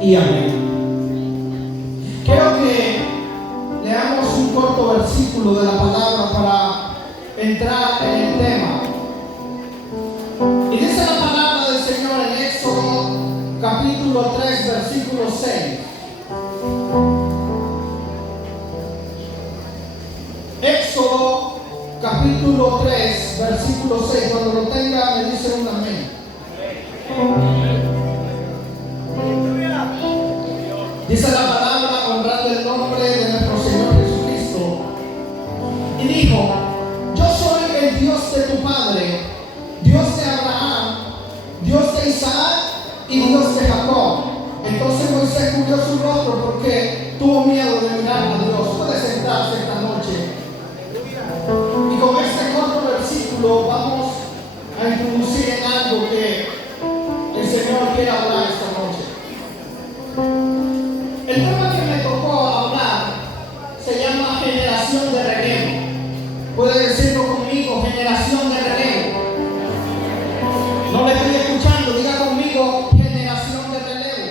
y amén. Quiero que leamos un corto versículo de la palabra para entrar en el tema. Y dice la palabra del Señor en Éxodo capítulo 3 versículo 6. Éxodo capítulo 3 versículo 6. Cuando lo tenga me dice un amén. Dice la palabra honrando el nombre de nuestro Señor Jesucristo. Y dijo: yo soy el Dios de tu padre, Dios de Abraham, Dios de Isaac y Dios de Jacob. Entonces Moisés cubrió su rostro porque tuvo miedo de mirar a Dios. Puede sentarse esta noche. Y con este corto versículo vamos a introducir en algo que el Señor quiere hablar esta noche. El tema que me tocó hablar se llama generación de relevo. Puede decirlo conmigo: generación de relevo. No le estoy escuchando, diga conmigo: generación de relevo.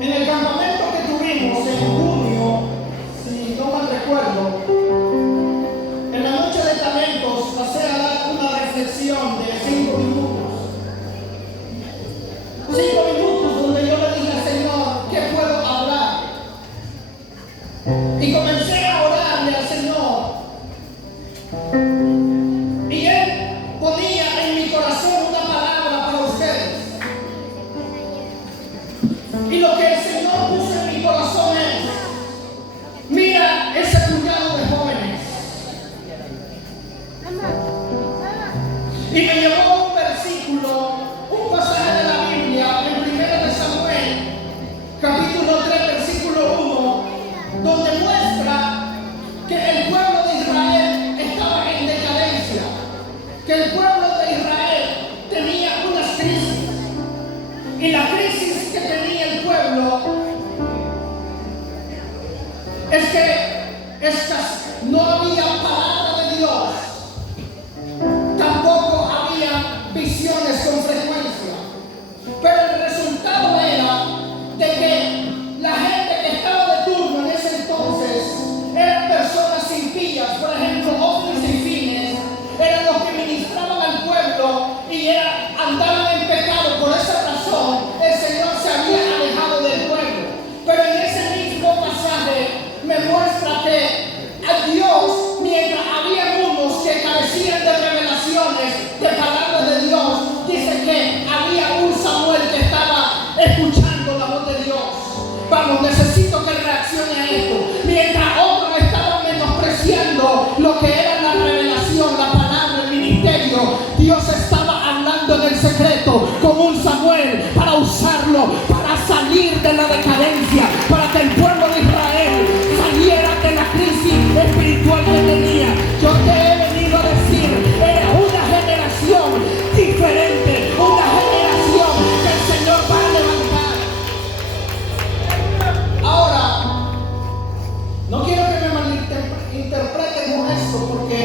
En el campamento que tuvimos en junio, si no mal recuerdo, en la noche de talentos pasé a dar una reflexión de 5 minutos. 5 minutos donde yo le dije al Señor: ¿qué puedo hablar? Y comencé a orarle al Señor. Y Él ponía en mi corazón una palabra para ustedes. Y lo que el Señor puso en mi corazón es: mira ese puñado de jóvenes. Y me llevó a un versículo, un pasaje de la Biblia, en 1 de Samuel, capítulo 3, versículo 1, donde muestra que el pueblo de Israel estaba en decadencia, que el pueblo de Israel tenía unas crisis, y la crisis que tenía el pueblo es que no había palabra de Dios, tampoco había visiones con frecuencia, pero el resultado era de que la gente que estaba de turno en ese entonces eran personas impías. Por ejemplo, Ofnis y Fines eran los que ministraban al pueblo y andaban en pecado. Por esa razón el Señor se había alejado del pueblo. Pero en ese mismo pasaje me muestra que a Dios, mientras había unos que carecían de revelaciones, de palabras de Dios, dice que había un Samuel que estaba escuchando la voz de Dios. Vamos, necesito que reaccione a esto. Mientras otros estaban menospreciando lo que era la revelación, la palabra, el ministerio, Dios estaba hablando en el secreto con un Samuel para usarlo, para salir de la decadencia, para que el pueblo de Israel saliera de la crisis espiritual que tenía. Yo te he venido a decir: era una generación diferente, una generación que el Señor va a levantar. Ahora, no quiero que me malinterpreten con esto, porque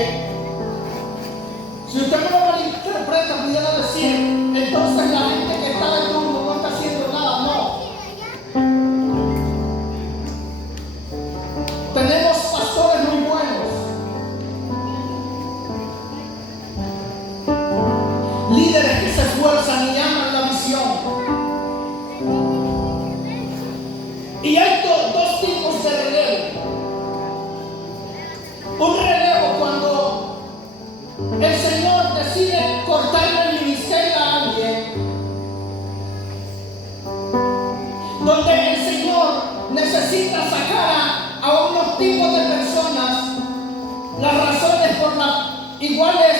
si usted me lo malinterpreta, pudiera decir: entonces la gente que está de turno no está haciendo nada. No. Tenemos pastores muy buenos, líderes que se esfuerzan y aman la visión. Y hay dos tipos de relevo. Un relevo cuando el Señor decide cortarle el ministerio a alguien, donde el Señor necesita sacar a unos tipos de personas, las razones por las iguales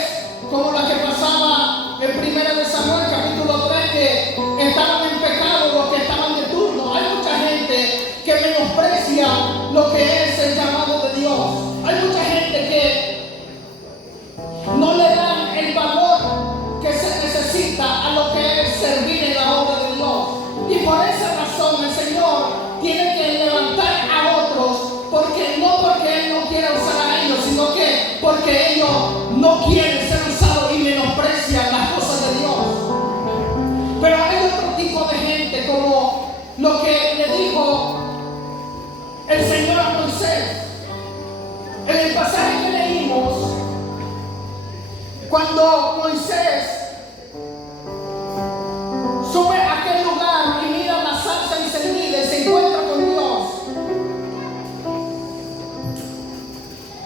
como la que pasaba en 1 de Samuel capítulo 3, que estaban en pecado los que estaban de turno. Hay mucha gente que menosprecia lo que es el llamado de Dios. Hay mucha gente que no le dan el valor que se necesita a lo que es servir en la obra de Dios. Y por esa razón el Señor tiene que levantar a otros, porque Él no quiere usar a ellos, sino que porque ellos no quieren ser usados y Cuando Moisés sube a aquel lugar y mira la zarza encendida y se encuentra con Dios,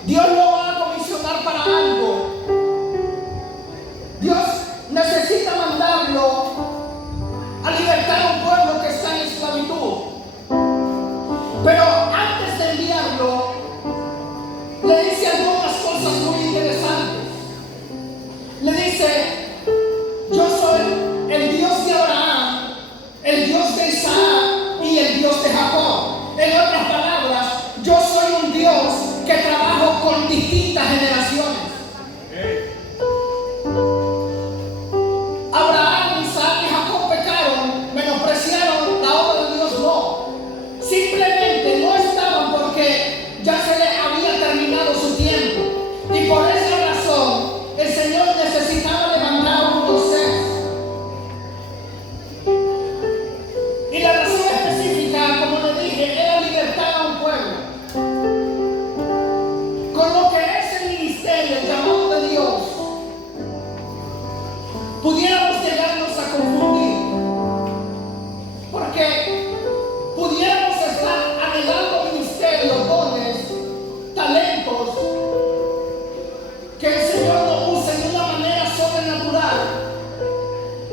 Dios lo va a comisionar para algo. Dios necesita mandarlo a libertar a un pueblo que está en esclavitud. Pero antes de enviarlo, le dice algunas cosas muy interesantes. Le dice: yo soy el Dios de Abraham, el Dios de Isaac y el Dios de Jacob. En otras palabras, yo soy un Dios que trabajo con distintas generaciones. Abraham, Isaac y Jacob pecaron, menospreciaron la obra de Dios. No, simplemente no estaban porque ya se les había terminado su tiempo. Y por esa razón el Señor necesitaba levantar a un Moisés. Y la razón específica, como le dije, era libertar a un pueblo. Con lo que es el ministerio, el llamado de Dios, pudiéramos llegarnos a confundir. Porque pudiéramos estar anhelando ministerios, dones, talentos que el Señor nos use de una manera sobrenatural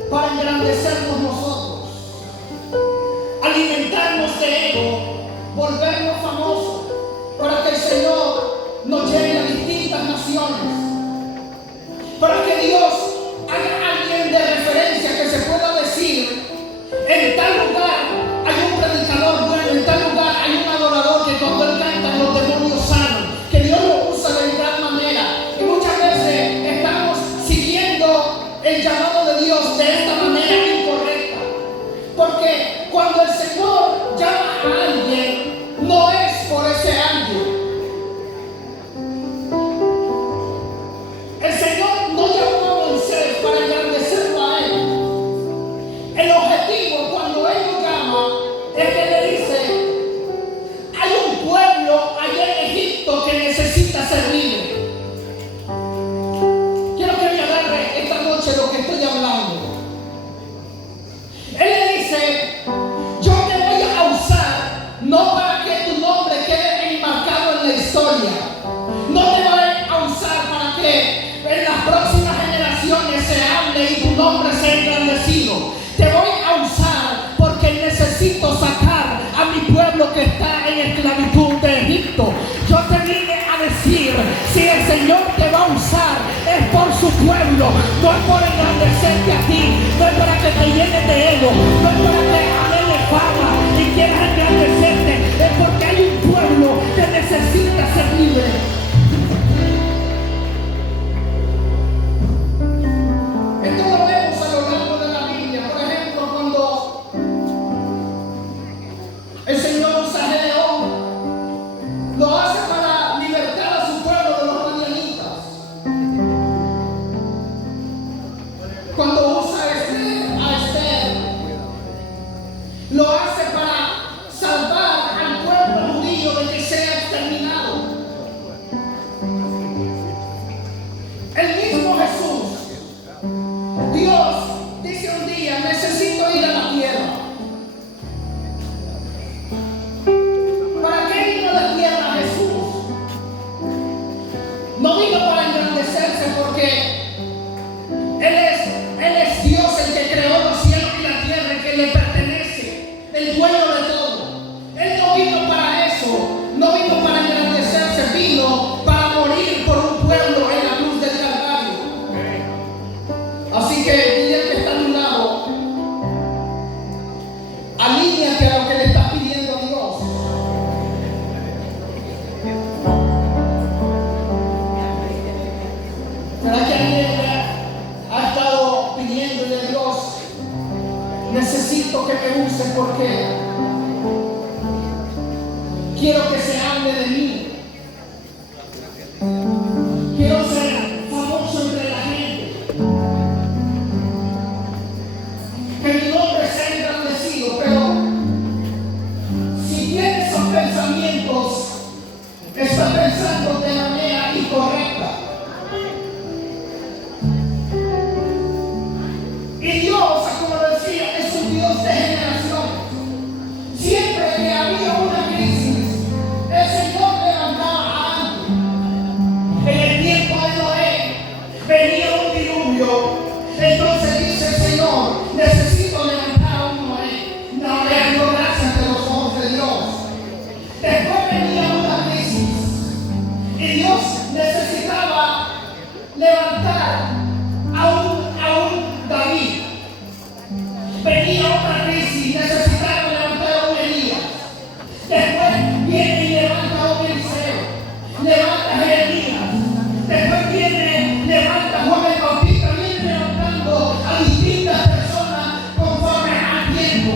para engrandecernos nosotros, alimentarnos de ego, volvernos famosos, para que el Señor nos lleve a distintas naciones, para que Dios haga alguien de referencia que se pueda decir: en tal lugar hay un predicador bueno, en tal lugar hay un adorador que cuando él canta los demonios sanan, que Dios lo usa de gran manera. Y muchas veces estamos siguiendo el llamado de Dios de esta manera incorrecta, porque cuando el Señor llama a alguien, no es por ese alguien. El Señor no llamó a Moisés para engrandecerlo a él. El objetivo cuando Él lo llama es que le dice: hay un pueblo allá en Egipto que necesita ser libre. Quiero que me agarre esta noche lo que estoy hablando. Él le dice: yo te voy a usar no para que tu nombre quede enmarcado en la historia, no te voy a usar para que en las próximas generaciones se hable y tu nombre sea engrandecido. Te voy a usar porque necesito sacar a mi pueblo que está en esclavitud de Egipto. Yo te vine a decir: si el Señor te va a usar, es por su pueblo, no es por engrandecerte a ti, no es para que te llenes de ego, no es para que anheles fama y quieras engrandecerte, es porque hay un pueblo que necesita ser libre. Esto lo vemos a lo largo de la Biblia. Por ejemplo, cuando el Señor usa a Gedeón, lo hace para libertar a su pueblo de los madianitas. Cuando usa a Esther, lo hace para salvar al pueblo judío de que sea exterminado. El mismo Jesús, Dios dice un día: necesito ir a la tierra. ¿Para qué vino a la tierra Jesús? No vino para engrandecerse, porque Él es Dios, el que creó los cielos y la tierra, el que le pertenece, el dueño de todo. Él no vino para eso, no vino para engrandecerse, vino para morir por un pueblo en la cruz del Calvario. Así que dile que está a tu lado: alíñate a lo que le estás pidiendo a Dios. ¿Será que alguien ha estado pidiéndole a Dios: necesito que me use porque quiero que se hable de mí, quiero ser famoso entre la gente, que mi nombre sea engrandecido? Pero si tiene esos pensamientos, está pensando de manera incorrecta. pueblo. Entonces dice el Señor, necesito levantar a un Noé. Noé dio gracia ante los ojos de Dios. Después venía una crisis y Dios necesitaba levantar a un David. Venía otra crisis, necesitaba levantar a un Elías. Después viene y levanta a un Eliseo, levanta a Jeremías. Después viene, levanta a Juan el Bautista, viene levantando a distintas personas conforme al tiempo,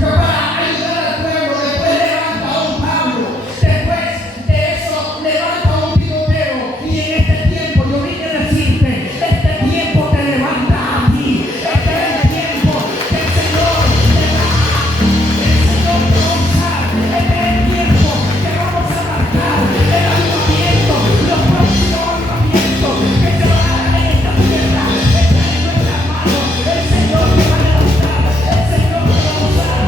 para ayudar al pueblo. Después levanta a un Pablo, después de eso levanta a un Timoteo. Y en este tiempo yo vine a decirte, este tiempo te levanta a ti. Este es el tiempo que el Señor te da, el Señor te va a usar. Este es el tiempo que vamos a marcar el avivamiento, los próximos avivamientos que se van a dar en esta tierra. Está en nuestras manos. El Señor te va a levantar, el Señor te va a usar.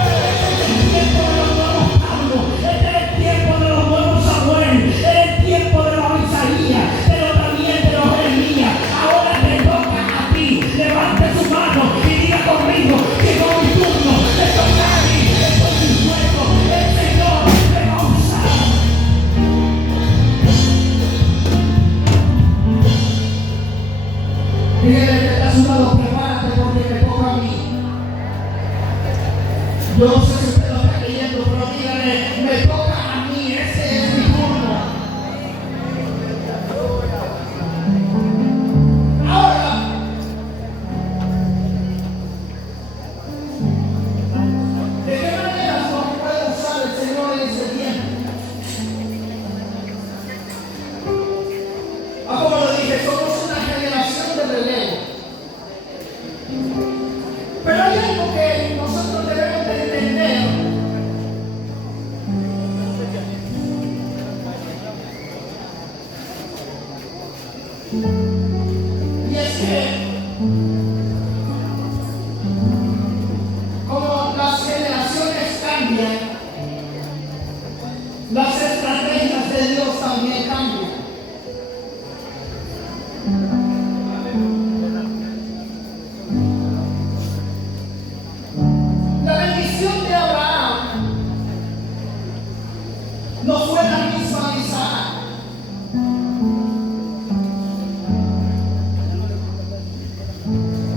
Este es el tiempo de los nuevos Pablo, este es el tiempo de los nuevos Samuel, este es el tiempo de los Isaías, pero también de los Jeremías. Ahora te toca a ti. Levante su mano y diga conmigo: llegó mi turno, te toca a ti, estoy dispuesto, el Señor te va a usar. Dígale que está a su lado, prepárate porque te toca a mí. Yo no sé si usted lo está creyendo, pero dígale, me toca a mí, ese es mi turno. Ahora, ¿de qué manera nos puede usar el Señor en ese tiempo? Como lo dije, somos una generación de relevo. Pero hay algo que nosotros debemos de entender. Y es que, como las generaciones cambian, las estrategias de Dios también cambian. La bendición de Abraham no fue la misma de Isaac.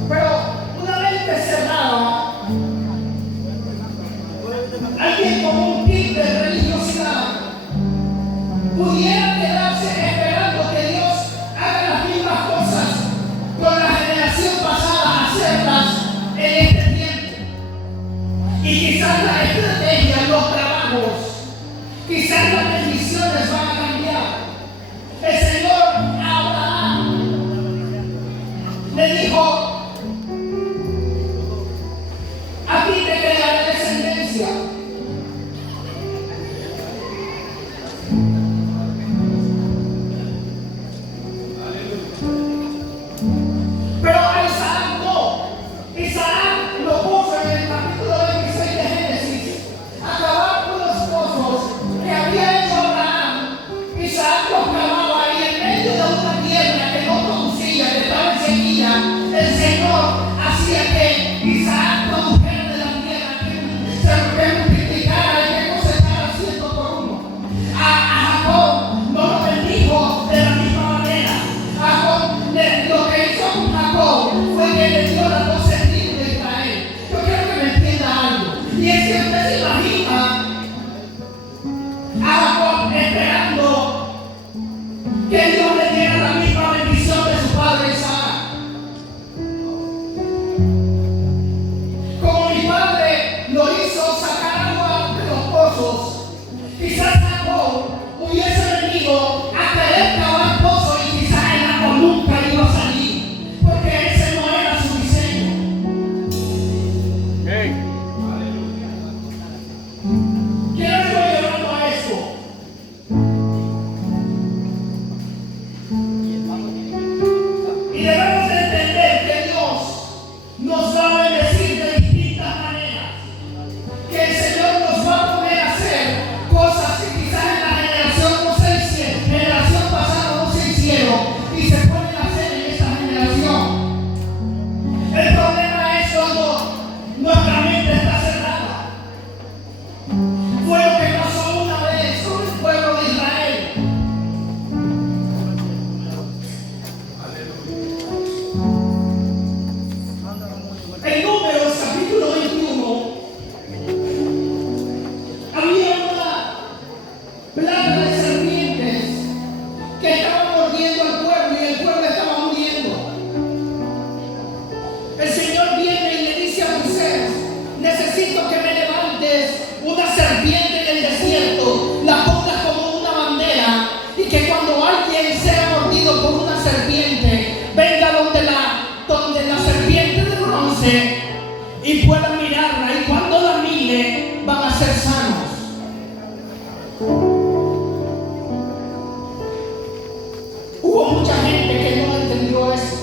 Pero una vez que cerraba, alguien con un tip de religiosidad pudiera quedarse esperando que Dios haga las mismas cosas con la generación pasada, hacerlas en este tiempo. Y quizás la estrategia, los trabajos, quizás las bendiciones van a cambiar. El Señor a Abraham le dijo: a ti te crearé descendencia. Pero a Isaac no. Isaac lo puso en el capítulo 26 de Génesis. Acabar con los pozos que había hecho Abraham. Isaac los cavaba ahí en medio de una tierra que no producía, que estaba en sequía. El Señor hacía que Isaac produjera de la tierra, que multiplicara y que cosechara 100 por uno. A Jacob no lo bendijo de la misma manera. Lo que hizo con Jacob fue que le dio las 12 tribus de Israel. Yo quiero que me entienda algo. Y es que usted se imagina a Jacob esperando que Dios le diera la misma bendición de su padre Isaac. Como mi padre lo hizo sacar agua de los pozos, quizás Jacob hubiese venido a querer cavar pozos y quizás el agua nunca iba a salir, porque ese no era su diseño. Quiero ir llevando a esto. Y debemos de entender que Dios nos da alcance y puedan mirarla, y cuando la miren van a ser sanos. Hubo mucha gente que no entendió eso.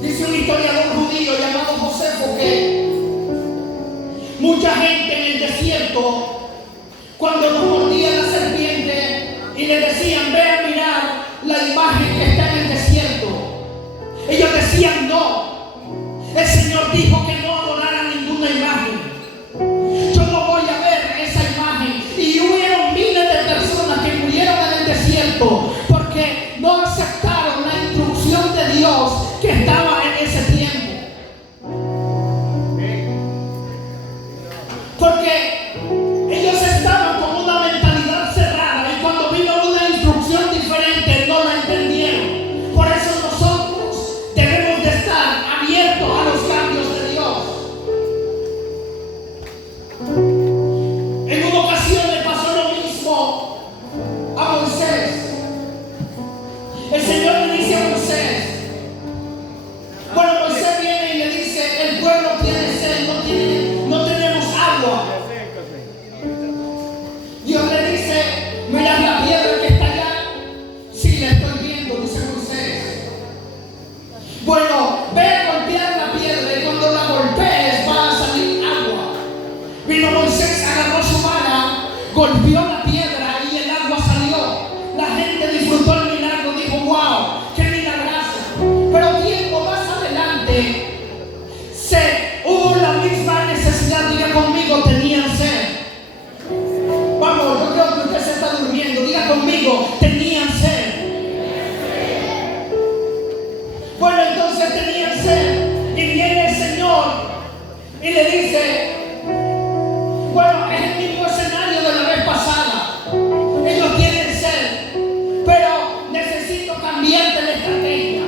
Dice un historiador judío llamado Josefo que mucha gente en el desierto, cuando nos mordía la serpiente y le decían: ve a mirar la imagen que está en el desierto, ellos decían: no, el Señor dijo que no adoraran ninguna imagen, yo no voy a ver esa imagen. Y hubieron miles de personas que murieron en el desierto porque no aceptaron la instrucción de Dios que estaba en ese tiempo. Porque ellos estaban con una mentalidad cerrada, y cuando vino una instrucción diferente no la entendieron. Por eso nosotros debemos de estar abiertos a los cambios de Dios. En una ocasión le pasó lo mismo a Moisés. El Señor le dice a Moisés, bueno, Moisés viene y le dice: el pueblo tiene sed, no tenemos agua. Dios le dice: mira la piedra que está allá. Sí, la estoy viendo, dice Moisés. Bueno, ve a golpear la piedra, y cuando la golpees va a salir agua. Vino Moisés, agarró su vara, golpeó la piedra y el agua salió. La gente disfrutó el milagro, dijo: wow, qué milagroso. Pero tiempo más adelante hubo la misma necesidad. Diga conmigo: tenían sed. Vamos, yo creo que usted se está durmiendo. Diga conmigo: tenían sed. Bueno, entonces tenían sed, y viene el Señor y le dice: bueno, es el mismo escenario de la vez pasada. Ellos tienen sed, pero necesito cambiarte la estrategia.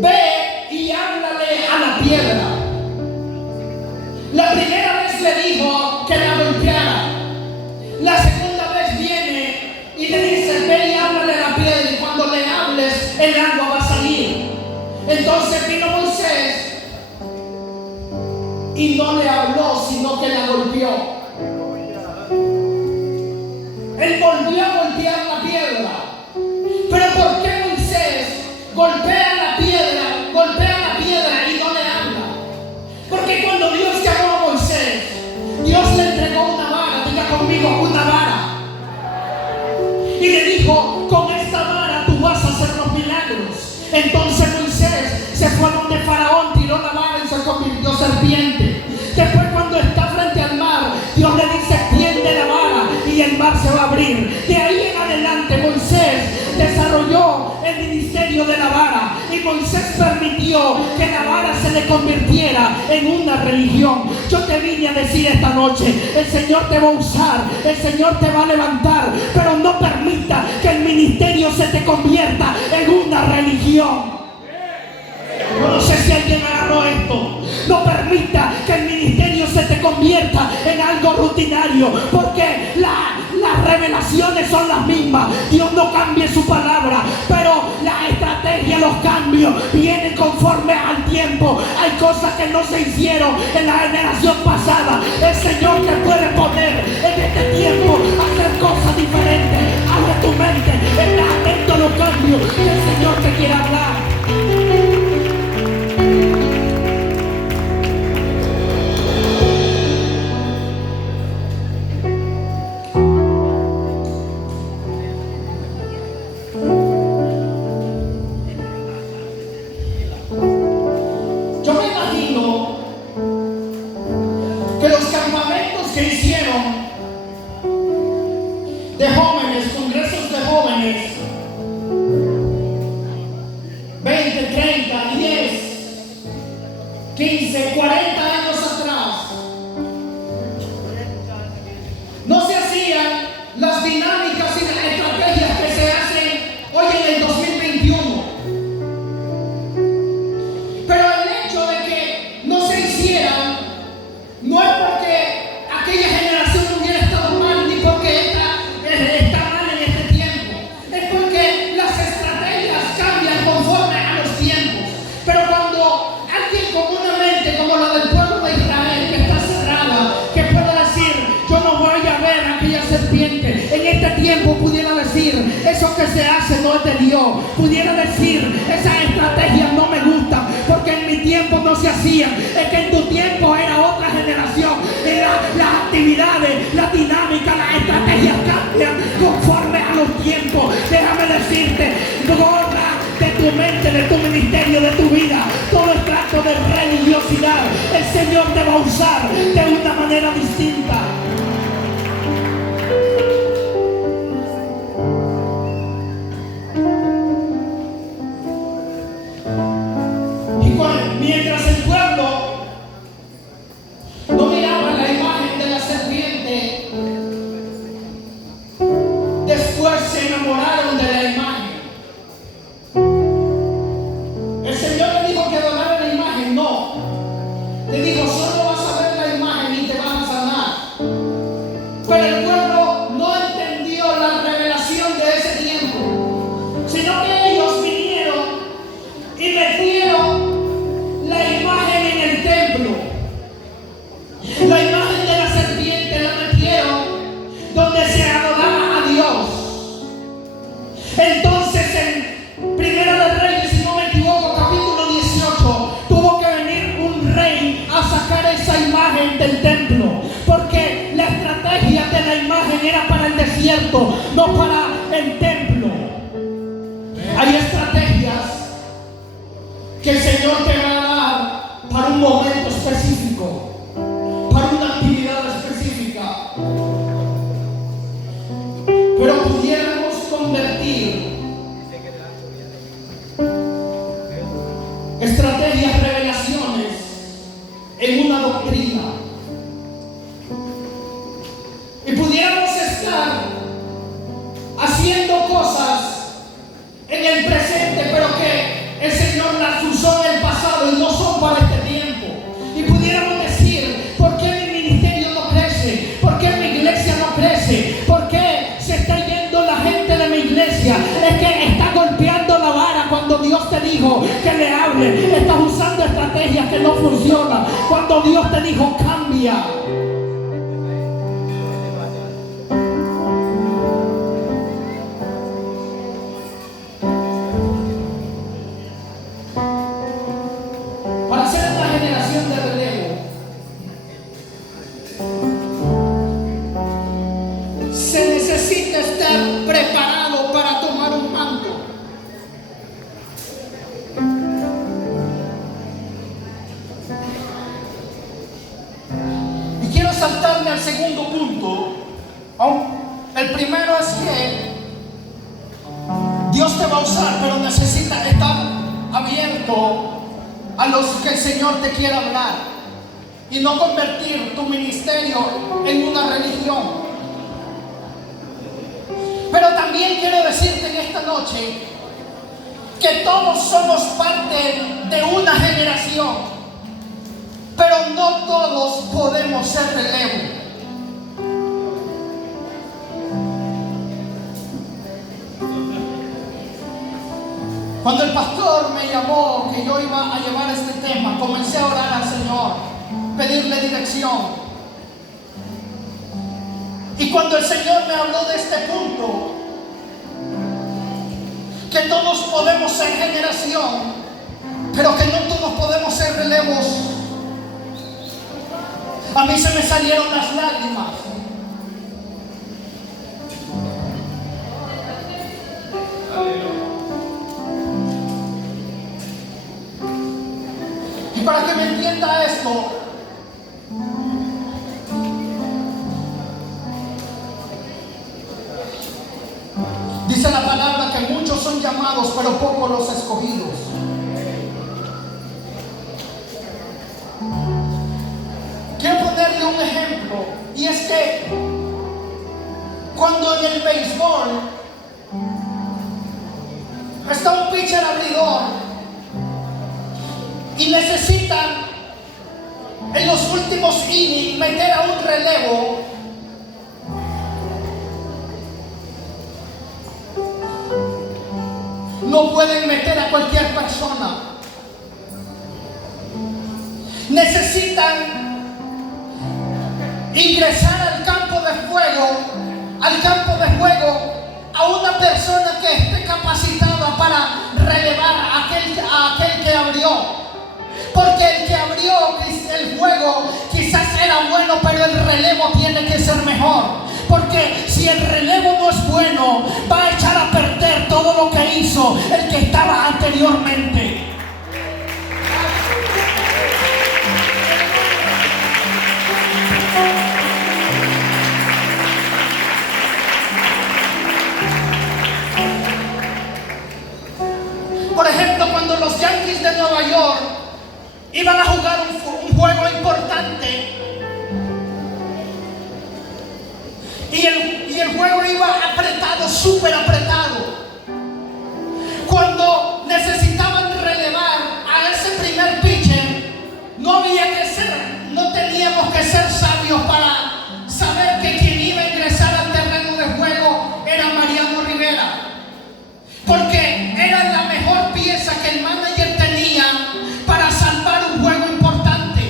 Ve y háblale a la piedra. La primera vez le dijo que la golpeara. La segunda vez viene y le dice: ve y háblale a la piedra, y cuando le hables el agua va a salir. Entonces vino Moisés y no le habló, sino que la golpeó. Él volvió a golpear la piedra. Pero ¿por qué Moisés golpea la piedra y no le habla? Porque cuando Dios llamó a Moisés, Dios le entregó una vara. Diga conmigo: una vara. Y le dijo: con esta vara tú vas a hacer los milagros. Entonces Moisés se fue donde Faraón, tiró la vara y se convirtió en serpiente. Después, cuando está frente al mar, Dios le dice: extiende la vara y el mar se va a abrir. De ahí en adelante Moisés desarrolló el ministerio de la vara, y Moisés permitió que la vara se le convirtiera en una religión. Yo te vine a decir esta noche: el Señor te va a usar, el Señor te va a levantar, pero no permita que el ministerio se te convierta en una religión. Yo no sé si alguien agarró esto. No permita que el ministerio se te convierta en algo rutinario, porque las revelaciones son las mismas. Dios no cambia su palabra, pero la estrategia, los cambios vienen conforme al tiempo. Hay cosas que no se hicieron en la generación pasada. El Señor te puede poner en este tiempo a hacer cosas diferentes. Abre tu mente, está atento a los cambios que el Señor te quiere hablar. Que hicieron de jóvenes, congresos de jóvenes, se hace no es de Dios. Pudiera decir, esa estrategia no me gusta porque en mi tiempo no se hacían. Es que en tu tiempo era otra generación. Las actividades, la dinámica, las estrategias cambian conforme a los tiempos. Déjame decirte, borra de tu mente, de tu ministerio, de tu vida, todo extracto de religiosidad. El Señor te va a usar de una manera distinta. Mientras el pueblo no miraba la imagen de la serpiente, después se enamoraron de la imagen. El Señor le dijo que adorara la imagen, no. Le dijo, solo vas a ver la imagen y te vas a sanar. Pero el pueblo no entendió la revelación de ese tiempo, sino que ellos vinieron y metieron la imagen en el templo. La imagen de la serpiente la metieron donde se adoraba a Dios. Entonces en Primera de Reyes, si no me equivoco, capítulo 18, tuvo que venir un rey a sacar esa imagen del templo, porque la estrategia de la imagen era para el desierto, no para el templo. Hay estrategias que el Señor te va a dar para un momento específico, para una actividad específica. Pero pudiéramos convertir estrategias, revelaciones en una doctrina. Y pudiéramos estar haciendo cosas en el presente, pero que el Señor las usó en el pasado y no son para este tiempo. Y pudiéramos decir, ¿por qué mi ministerio no crece? ¿Por qué mi iglesia no crece? ¿Por qué se está yendo la gente de mi iglesia? Es que está golpeando la vara cuando Dios te dijo que le hable. Estás usando estrategias que no funcionan cuando Dios te dijo cambia. Preparado para tomar un manto. Y quiero saltarme al segundo punto. El primero es que Dios te va a usar, pero necesitas estar abierto a los que el Señor te quiera hablar y no convertir tu ministerio en una religión. Pero también quiero decirte en esta noche que todos somos parte de una generación, pero no todos podemos ser relevo. Cuando el pastor me llamó que yo iba a llevar este tema, comencé a orar al Señor, pedirle dirección. Y cuando el Señor me habló de este punto, que todos podemos ser generación, pero que no todos podemos ser relevos, a mí se me salieron las lágrimas. Y para que me entienda esto, dice la palabra que muchos son llamados, pero pocos los escogidos. Quiero ponerle un ejemplo, y es que cuando en el béisbol está un pitcher abridor y necesitan en los últimos innings meter a un relevo, no pueden meter a cualquier persona. Necesitan ingresar al campo de juego a una persona que esté capacitada para relevar a aquel que abrió. Porque el que abrió el juego quizás era bueno, pero el relevo tiene que ser mejor. Porque si el relevo no es bueno, va a echar a perder todo lo que hizo el que estaba anteriormente. Por ejemplo, cuando los Yankees de Nueva York iban a jugar un juego importante y el juego iba apretado, súper apretado, cuando necesitaban relevar a ese primer pitcher, no teníamos que ser sabios para saber que quien iba a ingresar al terreno de juego era Mariano Rivera, porque era la mejor pieza que el manager tenía para salvar un juego importante.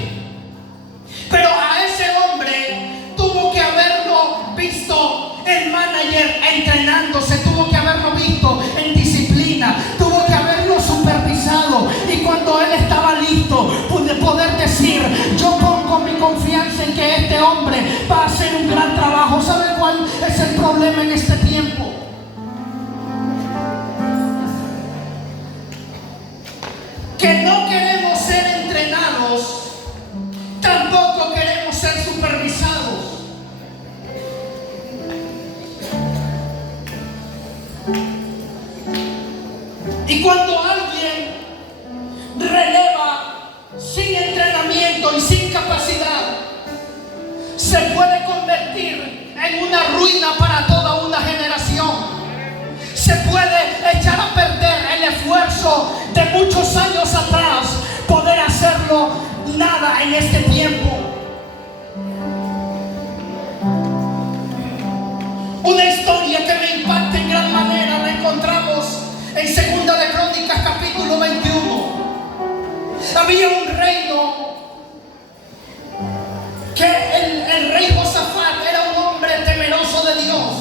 Pero a ese hombre tuvo que haberlo visto el manager entrenándose, tuvo que haberlo visto en disciplina, tuvo que haberlo supervisado, y cuando él estaba listo pude poder decir: yo pongo mi confianza en que este hombre va a hacer un gran trabajo. ¿Sabe cuál es el problema en este tiempo? Que no queremos ser entrenados, tampoco queremos ser supervisados. Y cuando alguien releva sin entrenamiento y sin capacidad, se puede convertir en una ruina para toda una generación. Se puede echar a perder el esfuerzo de muchos años atrás, poder hacerlo nada en este tiempo. Una historia que me impacta en gran manera la encontramos en 2 de Crónicas capítulo 21. Había un reino que el rey Josafat era un hombre temeroso de Dios,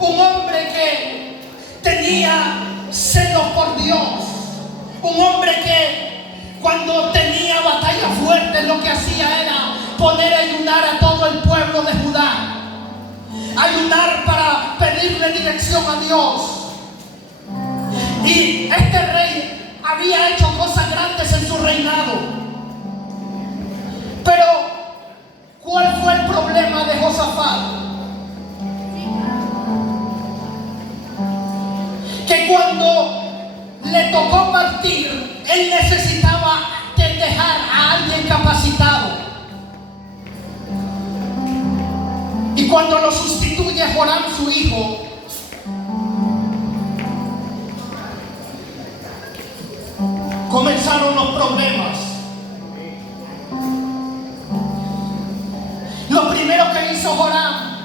un hombre que tenía celos por Dios, un hombre que cuando tenía batallas fuertes lo que hacía era poner a ayunar a todo el pueblo de Judá, ayunar para pedirle dirección a Dios. Y este rey había hecho cosas grandes en su reinado, pero ¿cuál fue el problema de Josafat? Que cuando le tocó partir, él necesitaba dejar a alguien capacitado. Y cuando lo sustituye Joram, su hijo, comenzaron los problemas. Lo primero que hizo Joram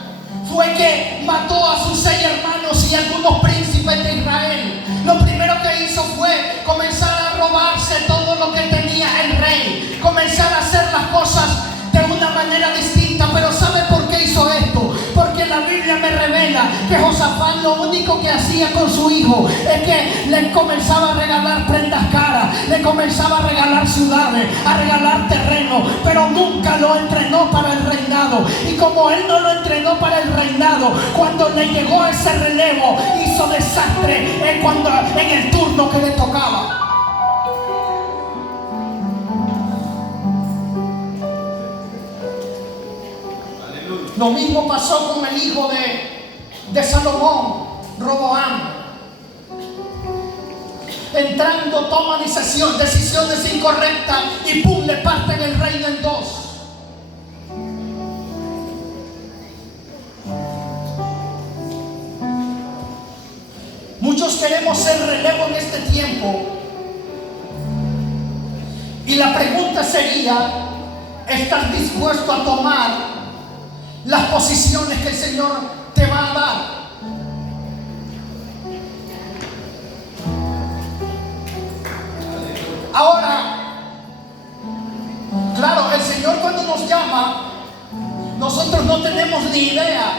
fue que mató a sus 6 hermanos y algunos príncipes de Israel. Lo primero que hizo fue comenzar a robarse todo lo que tenía el rey, comenzar a hacer las cosas de una manera distinta. Pero ¿sabe por qué hizo esto? Porque la Biblia me revela que Josafat lo único que hacía con su hijo es que le comenzaba a regalar prendas caras, le comenzaba a regalar ciudades, a regalar terreno, pero nunca lo entrenó para el reinado. Y como él no lo entrenó para el reinado, cuando le llegó ese relevo, hizo desastre en el turno que le tocaba. Lo mismo pasó con el hijo de Salomón, Roboam. Entrando, toma decisiones incorrectas y ¡pum!, le parten el reino en dos. Muchos queremos ser relevo en este tiempo. Y la pregunta sería: ¿estás dispuesto a tomar las posiciones que el Señor te va a dar? Ahora, claro, el Señor cuando nos llama, nosotros no tenemos ni idea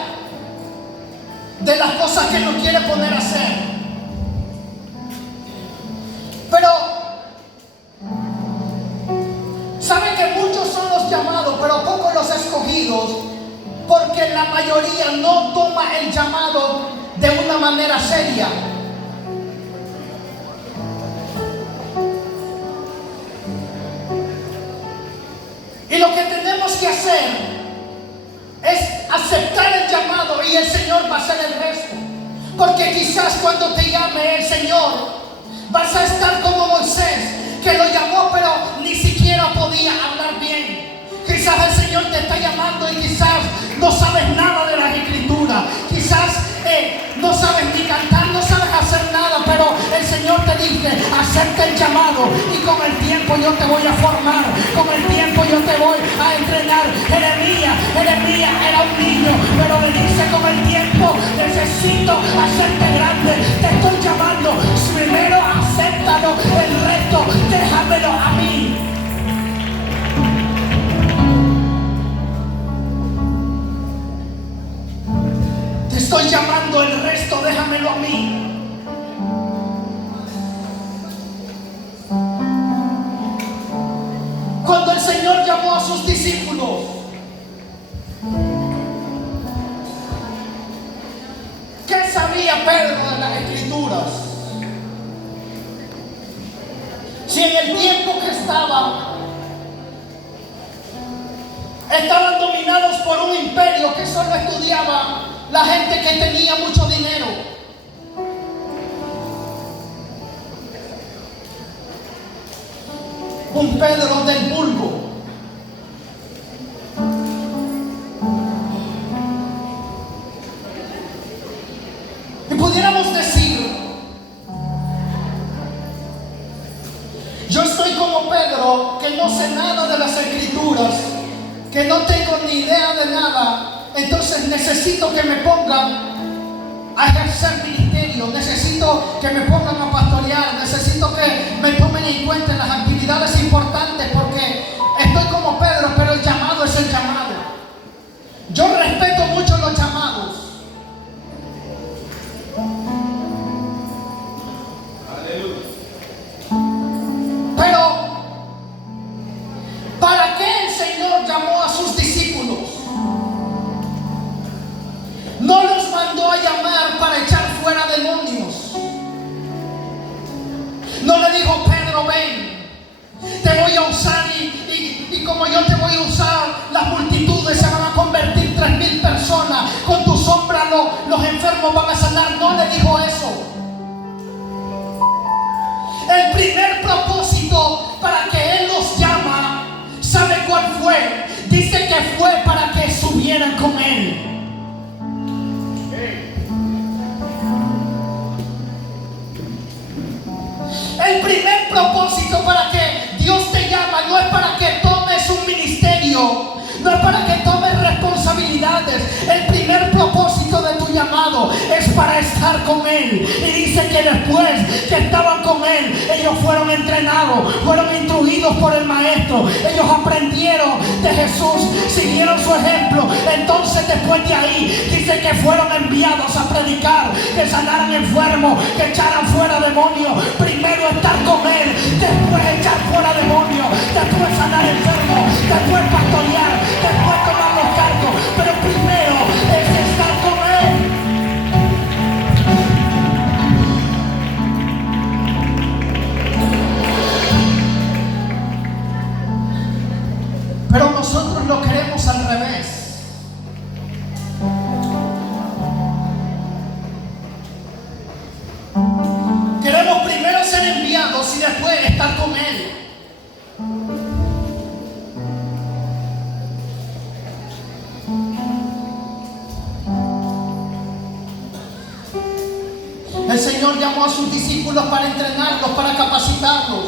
de las cosas que nos quiere poner a hacer. Pero saben que muchos son los llamados, pero pocos los escogidos, porque la mayoría no toma el llamado de una manera seria. Y lo que tenemos que hacer es aceptar el llamado y el Señor va a hacer el resto. Porque quizás cuando te llame el Señor vas a estar como Moisés, que lo llamó pero ni siquiera podía hablar bien. Quizás el Señor te está llamando y quizás no sabes nada de las Escrituras. Quizás no sabes ni cantar, no sabes hacer nada, pero el Señor te dice: acepta el llamado y con el tiempo yo te voy a formar, con el tiempo yo te voy a entrenar. Jeremías era un niño, pero le dice: con el tiempo necesito hacerte grande, te estoy llamando, primero acéptalo, el resto déjamelo a mí. Te estoy llamando, el resto déjamelo a mí. Cuando el Señor llamó a sus discípulos, ¿qué sabía Pedro de las Escrituras? Si en el tiempo que estaban dominados por un imperio que solo estudiaba la gente que tenía mucho dinero. Un Pedro del vulgo. Y pudiéramos decir: yo estoy como Pedro, que no sé nada de las Escrituras, que no tengo ni idea de nada. Entonces necesito que me pongan a ejercer ministerio, necesito que me pongan a pastorear, necesito que me tomen en cuenta en las actividades importantes, porque estoy como Pedro, pero el llamado es el llamado. Yo respeto mucho los llamados. Pero ¿para qué el Señor llamó a sus discípulos? No los mandó a llamar para echar fuera demonios. No le dijo: Pedro, ven, te voy a usar y como yo te voy a usar, las multitudes se van a convertir, 3,000 personas. Con tu sombra los enfermos van a sanar. No le dijo eso. El primer propósito para que Él los llama, ¿sabe cuál fue? Dice que fue para que subieran con Él. El primer propósito para que Dios te llama no es para que tomes un ministerio, no es para que tomes responsabilidades. El primer propósito de tu llamado es para estar con Él. Y dice que después que estaban con Él, ellos fueron entrenados, fueron instruidos por el Maestro. Ellos aprendieron de Jesús, siguieron su ejemplo. Entonces después de ahí dice que fueron enviados a predicar, que sanaran enfermos, que echaran fuera demonios. Primero estar con Él, después echar fuera demonios, después sanar enfermos, después pastorear, después tomar los cargos, pero primero es estar con Él. Pero nosotros lo queremos al revés. Queremos primero ser enviados y después estar con Él. El Señor llamó a sus discípulos para entrenarlos, para capacitarlos.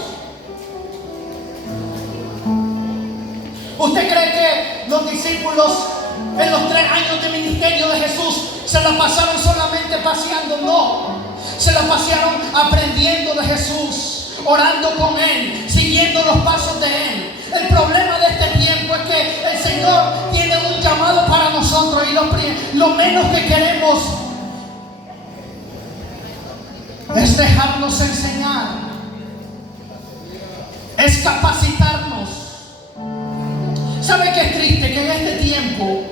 ¿Usted cree que los discípulos en los 3 años de ministerio de Jesús se la pasaron solamente paseando? No, se la pasaron aprendiendo de Jesús, orando con Él, siguiendo los pasos de Él. El problema de este tiempo es que el Señor tiene un llamado para nosotros y lo menos que queremos es dejarnos enseñar, es capacitarnos. ¿Sabe qué es triste? Que en este tiempo,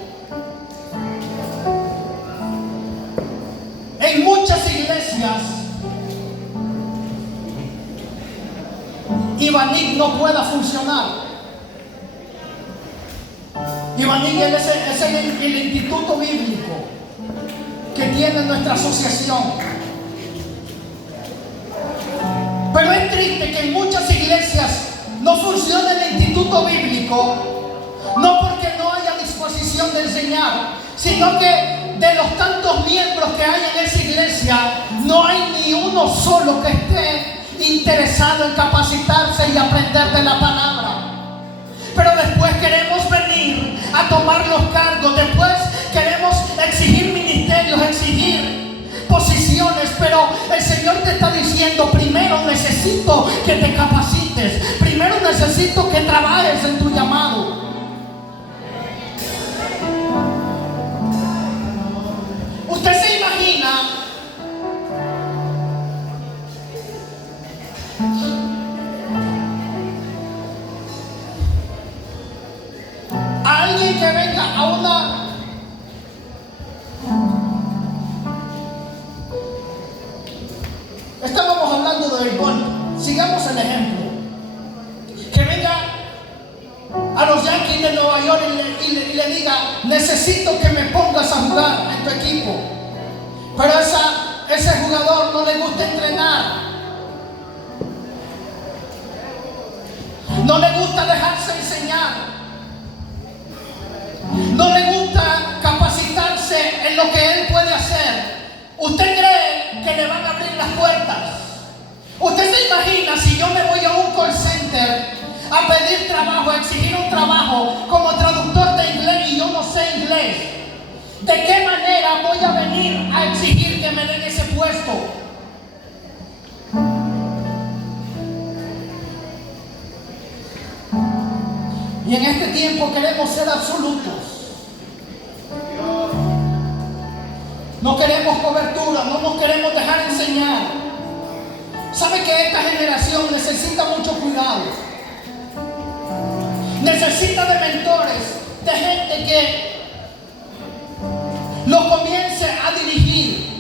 en muchas iglesias, Ibanik no pueda funcionar. Ibanik es el instituto bíblico que tiene nuestra asociación. Pero es triste que en muchas iglesias no funcione el instituto bíblico, no porque no haya disposición de enseñar, sino que de los tantos miembros que hay en esa iglesia, no hay ni uno solo que esté interesado en capacitarse y aprender de la palabra. Pero después queremos venir a tomar los cargos, después queremos exigir ministerios, exigir posiciones, pero el Señor te está diciendo: primero necesito que te capacites, primero necesito que trabajes en tu llamado. Usted se imagina a alguien que venga a una estábamos hablando del golf, sigamos el ejemplo, que venga a los Yankees de Nueva York y le diga: necesito que me pongas a jugar en tu equipo, pero ese jugador no le gusta entrenar, no le gusta dejarse enseñar, no le gusta capacitarse en lo que él puede hacer. ¿Usted cree que le van a abrir las puertas? ¿Usted se imagina si yo me voy a un call center a pedir trabajo, a exigir un trabajo como traductor de inglés y yo no sé inglés? ¿De qué manera voy a venir a exigir que me den ese puesto? Y en este tiempo queremos ser absolutos. No queremos cobertura, no nos queremos dejar enseñar. ¿Sabe que esta generación necesita mucho cuidado? Necesita de mentores, de gente que lo comience a dirigir.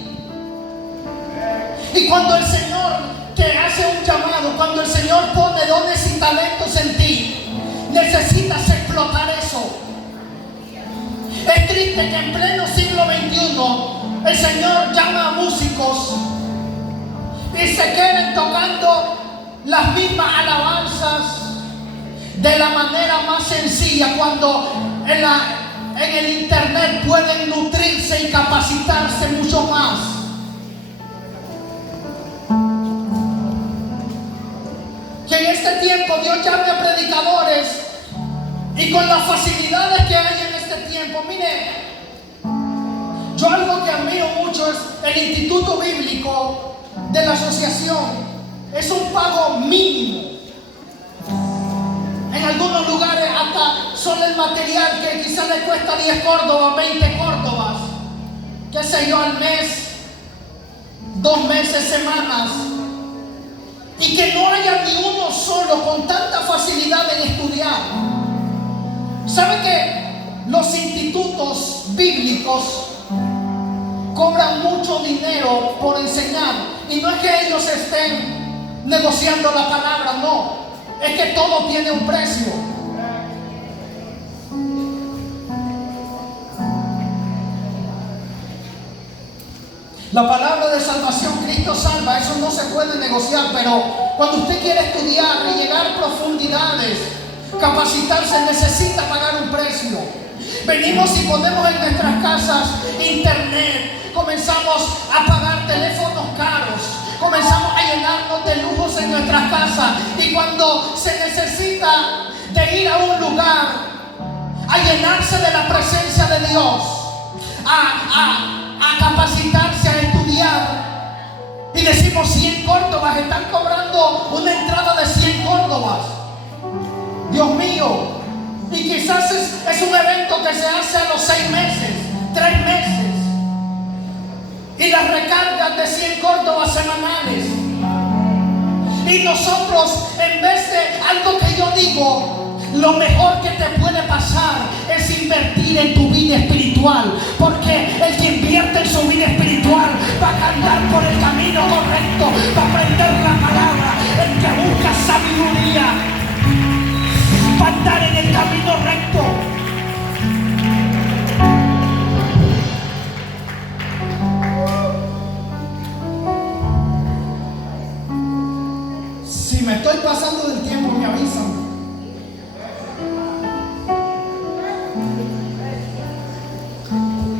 Y cuando el Señor te hace un llamado, cuando el Señor pone dones y talentos en ti, necesitas explotar eso. Es triste que en pleno siglo XXI el Señor llama a músicos y se queden tocando las mismas alabanzas de la manera más sencilla, cuando en el internet pueden nutrirse y capacitarse mucho más. Que en este tiempo Dios llame a predicadores y con las facilidades que hay en este tiempo. Mire, yo algo que admiro mucho es el instituto bíblico de la asociación. Es un pago mínimo. En algunos lugares hasta solo el material, que quizás le cuesta 10 córdobas, 20 córdobas, qué sé yo, al mes, 2 meses, semanas. Y que no haya ni uno solo con tanta facilidad en estudiar. ¿Sabe que los institutos bíblicos cobran mucho dinero por enseñar? Y no es que ellos estén negociando la palabra, no. Es que todo tiene un precio. La palabra de salvación, Cristo salva, eso no se puede negociar. Pero cuando usted quiere estudiar y llegar a profundidades, capacitarse, necesita pagar un precio. Venimos y ponemos en nuestras casas internet, comenzamos a pagar teléfonos caros, comenzamos a llenarnos de lujos en nuestras casas, y cuando se necesita de ir a un lugar a llenarse de la presencia de Dios, a capacitarse, a estudiar, y decimos 100 córdobas, están cobrando una entrada de 100 córdobas. Dios mío. Y quizás es un evento que se hace a los 6 meses, 3 meses. Y las recargas de 100 córdobas semanales. Y nosotros, en vez de algo que yo digo, lo mejor que te puede pasar es invertir en tu vida espiritual, porque el que invierte en su vida espiritual va a andar por el camino correcto, va a aprender la palabra. El que busca sabiduría va a andar en el camino recto. Si me estoy pasando del tiempo, me avisan.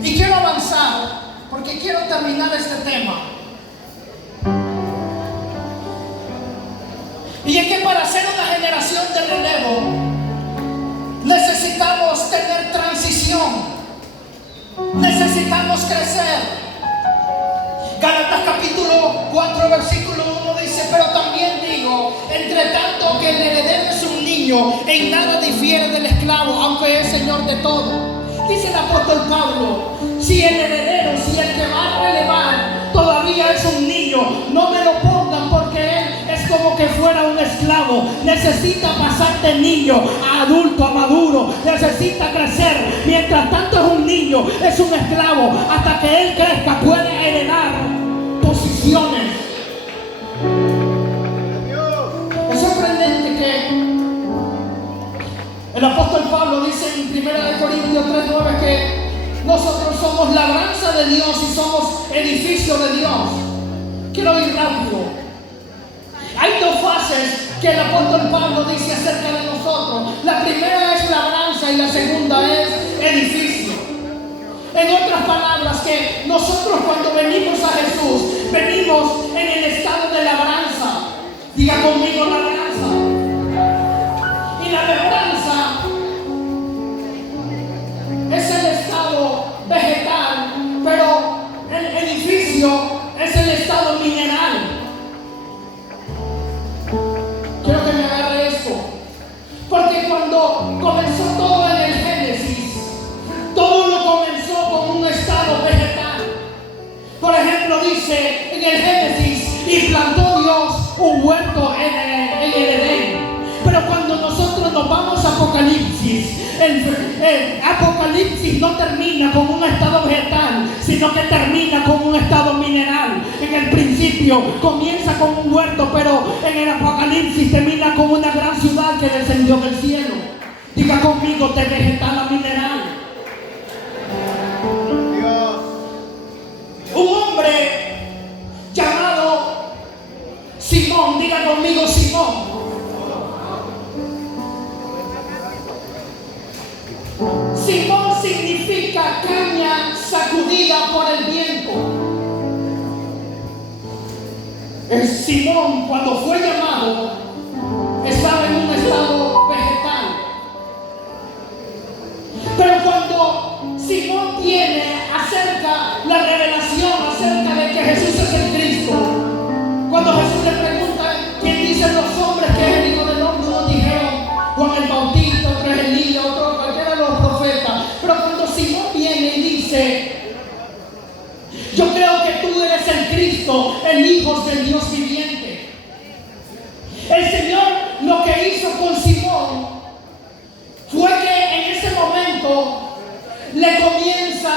Y quiero avanzar porque quiero terminar este tema. Y es que para ser una generación de relevo necesitamos tener transición, necesitamos crecer. Gálatas capítulo 4 versículo 1 dice: pero también digo, entre tanto que el heredero es un niño, en nada difiere del esclavo, aunque es señor de todo. Dice el apóstol Pablo: si el heredero, si el que va a relevar todavía es un niño, no me lo pongan, porque él es como que fuera un esclavo. Necesita pasar de niño a adulto, a maduro, necesita crecer. Mientras tanto es un niño, es un esclavo, hasta que él crezca puede heredar posiciones. Es sorprendente que el apóstol Pablo dice en 1 Corintios 3:9 que nosotros somos labranza de Dios y somos edificio de Dios. Quiero ir rápido. Hay dos fases que el apóstol Pablo dice acerca de nosotros. La primera es labranza y la segunda es edificio. En otras palabras, que nosotros cuando venimos a Jesús, venimos en el estado de labranza. Diga conmigo, labranza. Y la labranza es el estado vegetal, pero el edificio es el estado mineral. Quiero que me agarre esto, porque cuando comenzó todo en el Génesis, todo lo comenzó con un estado vegetal. Por ejemplo, dice en el Génesis: y plantó Dios un huerto en el Edén. Pero cuando nosotros nos vamos a Apocalipsis, el Apocalipsis no termina con un estado vegetal, sino que termina con un estado mineral. En el principio comienza con un huerto, pero en el Apocalipsis termina con una gran ciudad que descendió del cielo. Diga conmigo, de vegetal a mineral. Un hombre llamado Simón, diga conmigo, Simón. Simón significa caña sacudida por el viento. Simón, cuando fue llamado, estaba en un estado vegetal. Pero cuando Simón tiene la revelación acerca de que Jesús es el Cristo, cuando Jesús le pregunta: ¿quién dicen los hombres que es el Hijo del Hombre? Unos dijeron Juan el Bautista, otros Elías, otros cualquiera de los profetas. Pero cuando Simón viene y dice: yo creo que tú eres el Cristo, el Hijo del Dios viviente. El Señor lo que hizo con Simón fue que en ese momento le comienza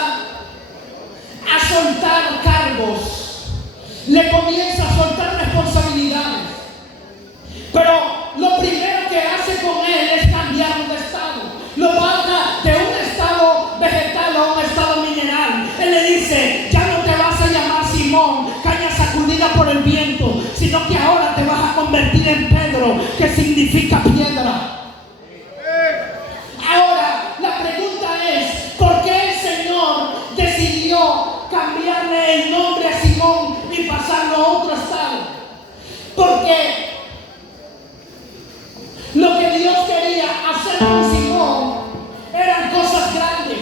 a soltar cargos, le comienza a soltar responsabilidades. Pero lo primero que hace con él es cambiarlo de estado. Lo baja de un estado vegetal a un estado mineral. Él le dice: ya no te vas a llamar Simón, caña sacudida por el viento, sino que ahora te vas a convertir en Pedro, que significa piedra. Ahora, la pregunta es: ¿por qué el Señor decidió cambiarle el nombre a Simón y pasarlo a otro estado? Porque lo que Dios quería hacer con Simón eran cosas grandes.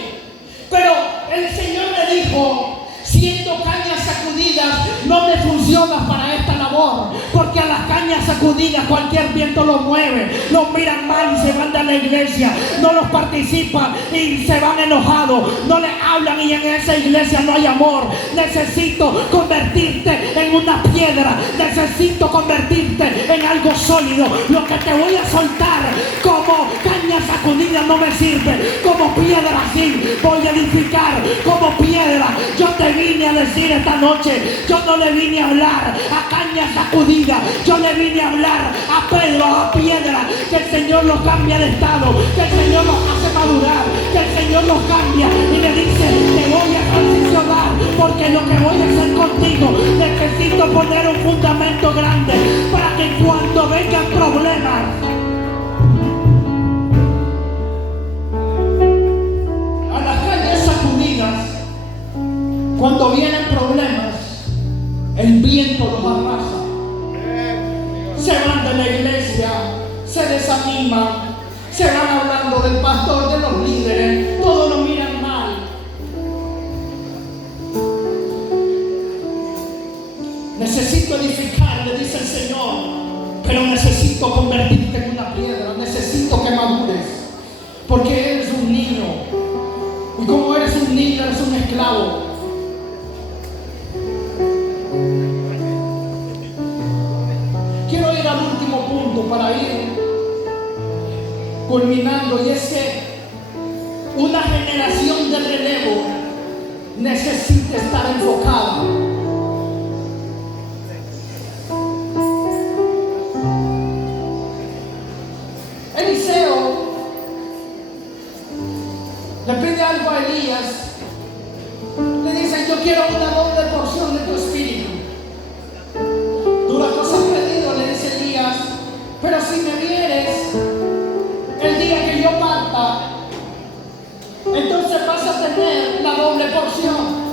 Pero el Señor le dijo: siendo cañas sacudidas, no me funcionas para esta labor. labor, porque a las cañas sacudidas cualquier viento los mueve, los miran mal y se van de la iglesia, no los participan y se van enojados, no les hablan y en esa iglesia no hay amor. Necesito convertirte en una piedra, necesito convertirte en algo sólido. Lo que te voy a soltar como caña sacudida no me sirve, como piedra sí voy a edificar, como piedra. Yo te vine a decir esta noche, yo no le vine a hablar a caña sacudida, yo le vine a hablar a Pedro, a piedra, que el Señor los cambia de estado, que el Señor los hace madurar, que el Señor los cambia y le dice, te voy a transicionar, porque lo que voy a hacer contigo, necesito poner un fundamento grande para que cuando vengan problemas, a las cañas sacudidas, cuando vienen problemas, el viento los arrasa, se van de la iglesia, se desaniman, se van hablando del pastor, de los líderes, todos lo miran mal. Necesito edificar, le dice el Señor, pero necesito convertirte en una piedra, necesito que madures, porque eres un niño, y como eres un niño, eres un esclavo. Quiero ir al último punto para ir culminando, y es que una generación de relevo necesita estar enfocada. Eliseo le pide algo a Elías, le dice, yo quiero una doble porción de tu espíritu. Tú las has pedido, le dice Elías, pero si me vieres el día que yo parta, entonces vas a tener la doble porción.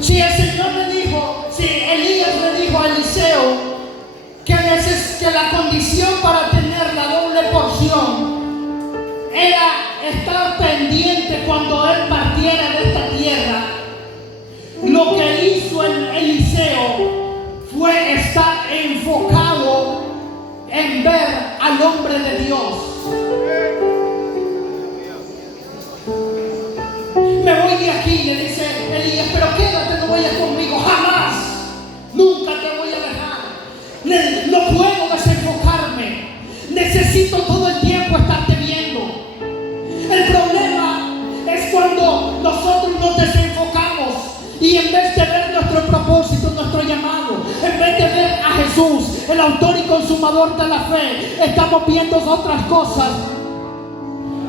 Si el Señor le dijo, si Elías le dijo a Eliseo que la condición para tener la doble porción era estar pendiente cuando él partiera de esta tierra, lo que hizo Eliseo fue estar enfocado en ver al hombre de Dios. Me voy de aquí, le dice Elías, pero quédate, no vayas conmigo, jamás, nunca te voy a dejar. No puedo desenfocarme, necesito todo el tiempo estarte viendo. El problema es cuando nosotros nos desenfocamos y en vez de ver nuestro propósito, nuestro llamado, en vez de ver a Jesús, el autor y consumador de la fe, estamos viendo otras cosas.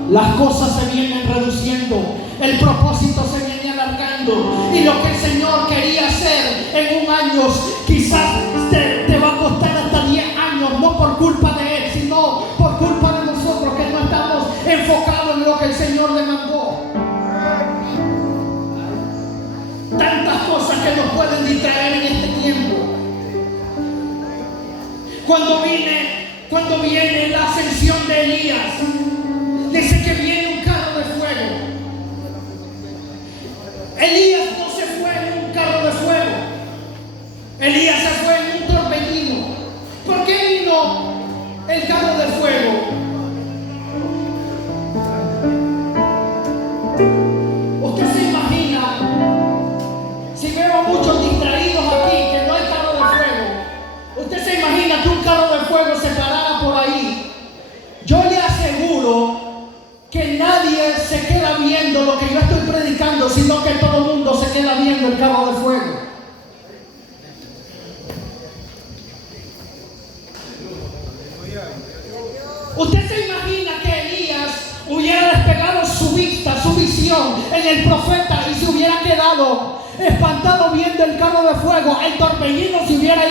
Las cosas se vienen reduciendo, el propósito se viene alargando, y lo que el Señor quería hacer en un año quizás te va a costar hasta 10 años, no por culpa de Él, sino por culpa de nosotros que no estamos enfocados en lo que el Señor demandó. Tantas cosas que nos pueden distraer en este tiempo. Cuando viene la ascensión de Elías, dice que viene un carro de fuego. Elías no se fue en un carro de fuego, Elías se fue en un torbellino. ¿Por qué vino el carro de fuego? Usted se imagina, si veo a muchos distraídos aquí que no hay carro de fuego, usted se imagina que un carro de fuego se parara por ahí. Yo le aseguro que nadie se queda viendo lo que yo estoy predicando, sino que todo el mundo se queda viendo el carro de fuego. Usted se imagina que Elías hubiera despegado su vista, su visión en el profeta y se hubiera quedado espantado viendo el carro de fuego. El torbellino se hubiera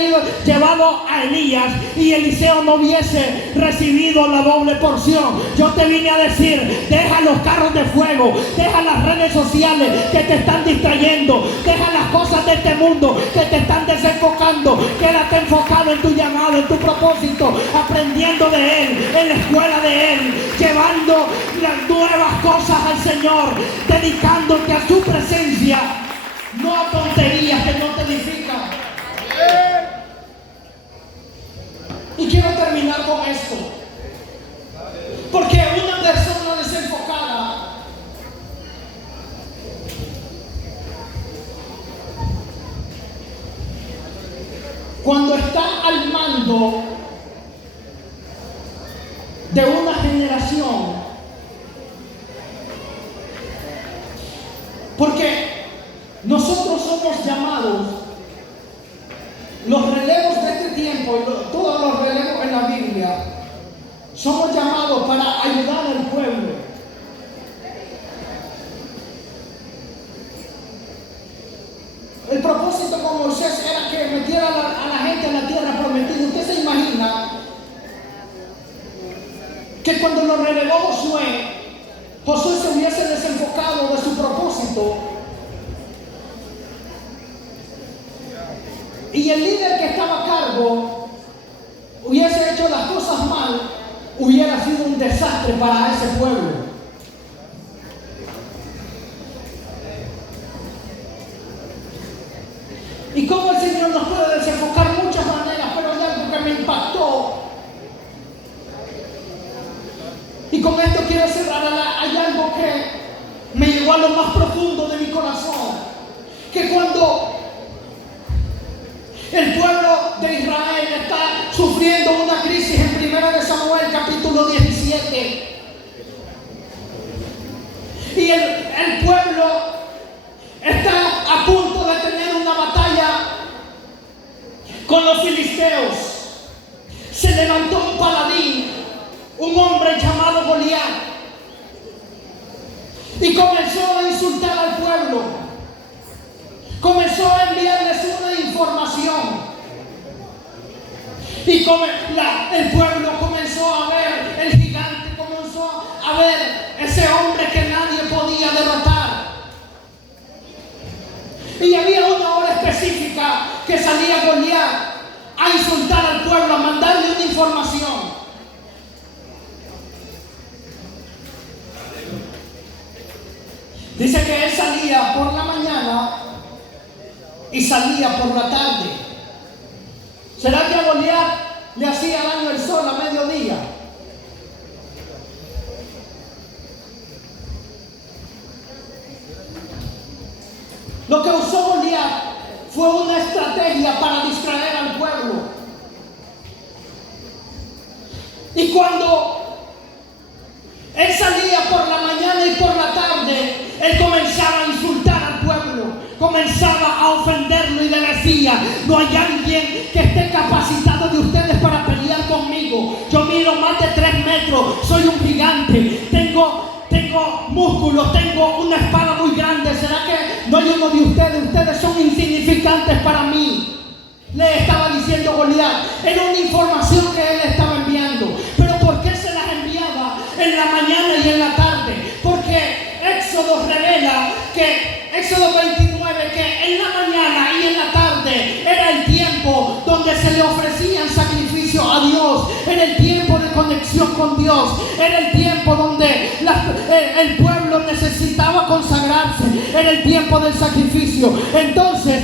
llevado a Elías y Eliseo no hubiese recibido la doble porción. Yo te vine a decir, deja los carros de fuego, deja las redes sociales que te están distrayendo, deja las cosas de este mundo que te están desenfocando. Quédate enfocado en tu llamado, en tu propósito, aprendiendo de Él, en la escuela de Él, llevando las nuevas cosas al Señor, dedicándote a su presencia, no a tonterías que no te edifican. Y quiero terminar con esto. Porque una persona desenfocada cuando está al mando de una generación, porque nosotros somos llamados, los relevos de este tiempo, todos los relevos en la Biblia, somos llamados para ayudar al pueblo. El propósito con Moisés era que metiera a la gente en la tierra prometida. Usted se imagina que cuando lo relevó Josué se hubiese desenfocado de su propósito, y el líder que estaba a cargo hubiese hecho las cosas mal, hubiera sido un desastre para ese pueblo. Y como el Señor nos puede desenfocar de muchas maneras, pero hay algo que me impactó. Y con esto quiero cerrar. Hay algo que me llegó a lo más profundo de mi corazón. Que cuando el pueblo de Israel está sufriendo una crisis en 1 Samuel capítulo 17. Y el pueblo está a punto de tener una batalla con los filisteos. Se levantó un paladín, un hombre llamado Goliat, y comenzó a insultar al pueblo. Comenzó a enviarles una información. Y el pueblo comenzó a ver el gigante, comenzó a ver ese hombre que nadie podía derrotar. Y había una hora específica que salía Goliat a insultar al pueblo, a mandarle una información. Dice que él salía por la mañana y salía por la tarde. ¿Será que a Goliat le hacía daño el sol a mediodía? Lo que usó Goliat fue una estrategia para distraer al pueblo. Y cuando él salía por la mañana y por la tarde, él comenzaba a insultar al pueblo, comenzaba a ofenderlo y le decía: no hay alguien que esté capacitado de ustedes para pelear conmigo. Yo mido más de 3 metros, soy un gigante, tengo músculos, tengo una espada muy grande. ¿Será que no hay uno de ustedes? Ustedes son insignificantes para mí. Le estaba diciendo Goliat. Era una información que él estaba enviando. Pero ¿por qué se las enviaba en la mañana y en la tarde? Porque Éxodo revela que Éxodo 29, que en la mañana y en la tarde era el tiempo donde se le ofrecían sacrificios a Dios. Era el tiempo de conexión con Dios. Era el tiempo donde el pueblo necesitaba consagrarse. Era el tiempo del sacrificio. Entonces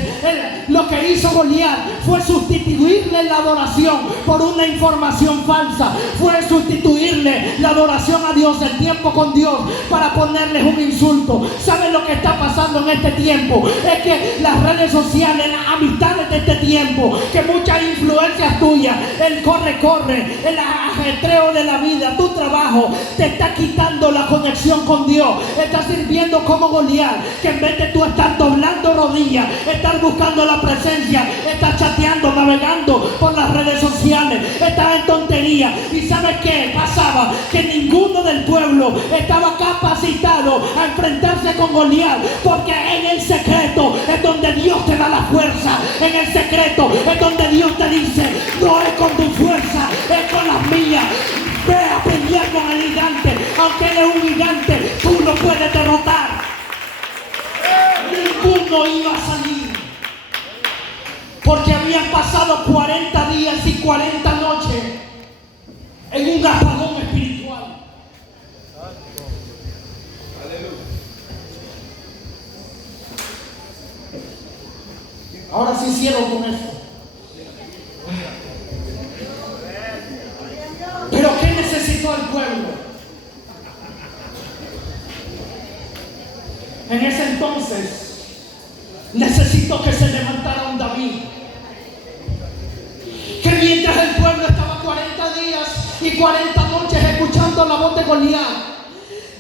lo que hizo Goliat fue sustituirle la adoración por una información falsa. Fue sustituirle la adoración a Dios, el tiempo con Dios, para ponerles un insulto. ¿Saben lo que está pasando en este tiempo? Es que las redes sociales, las amistades de este tiempo, que muchas influencias tuyas, el corre, el ajetreo de la vida, tu trabajo, te está quitando la conexión con Dios. Estás sirviendo como Goliat, que en vez de tú estar doblando rodillas, estar buscando la presencia, estás chateando, navegando por las redes sociales, estás en tontería. ¿Y sabes qué pasaba? Que ninguno del pueblo estaba capacitado a enfrentarse con Goliat, porque en el secreto es donde Dios te da la fuerza. En el secreto es donde Dios te dice: no es con tu fuerza, es con las mías. Ve a pelear con el gigante. Aunque él es un gigante, tú lo puedes derrotar. Ninguno iba a salir, porque habían pasado 40 días y 40 noches en un apagón espiritual. Ahora sí cierro con esto. al pueblo. En ese entonces necesitó que se levantara un David, que mientras el pueblo estaba 40 días y 40 noches escuchando la voz de Goliat,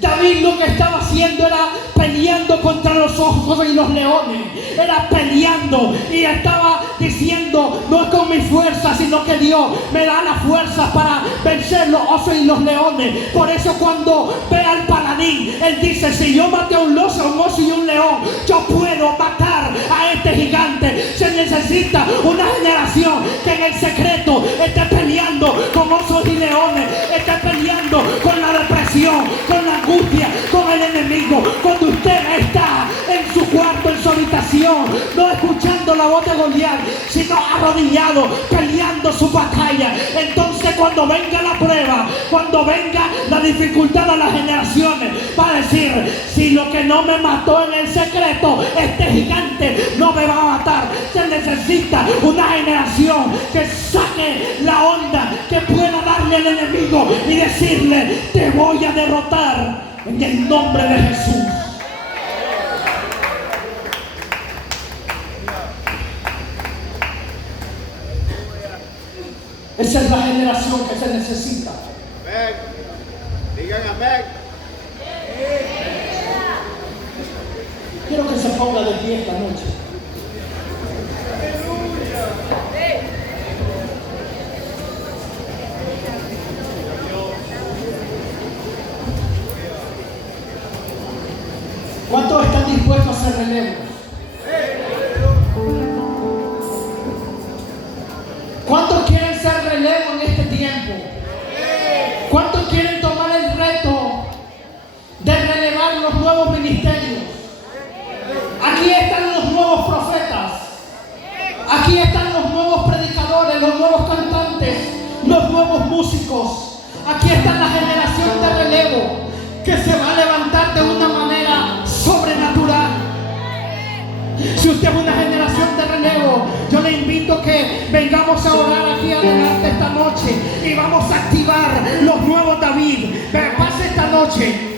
David lo que estaba haciendo era peleando contra los osos y los leones. Era peleando y estaba diciendo: no es con mi fuerza, sino que Dios me da la fuerza para vencer los osos y los leones. Por eso cuando ve al paladín, él dice: si yo maté a un oso y un león, yo puedo matar a este gigante. Se necesita una generación que en el secreto esté peleando con osos y leones, esté peleando con la depresión, con la angustia, con el enemigo. Cuando usted está en su cuarto, en su habitación, no escuchando la voz de Goliat, sino arrodillado, peleando su batalla, entonces cuando venga la prueba, cuando venga la dificultad a las generaciones, va a decir: si lo que no me mató en el secreto, este gigante no me va a matar. Se necesita una generación que saque la onda, que pueda darle al enemigo y decirle: te voy a derrotar en el nombre de Jesús. Esa es la generación que se necesita. Amén. Digan amén. Quiero que se ponga de pie esta noche. ¿Cuántos están dispuestos a hacer relevos? ¿Cuántos quieren ser relevo en este tiempo? ¿Cuántos quieren tomar el reto de relevar los nuevos ministerios? Aquí están los nuevos profetas. Aquí están los nuevos predicadores, los nuevos cantantes, los nuevos músicos. Aquí está la generación de relevo que se va a levantar de una manera sobrenatural. Si usted es una generación de relevo, yo le invito que vengamos a orar aquí adelante esta noche y vamos a activar los nuevos David. Pase esta noche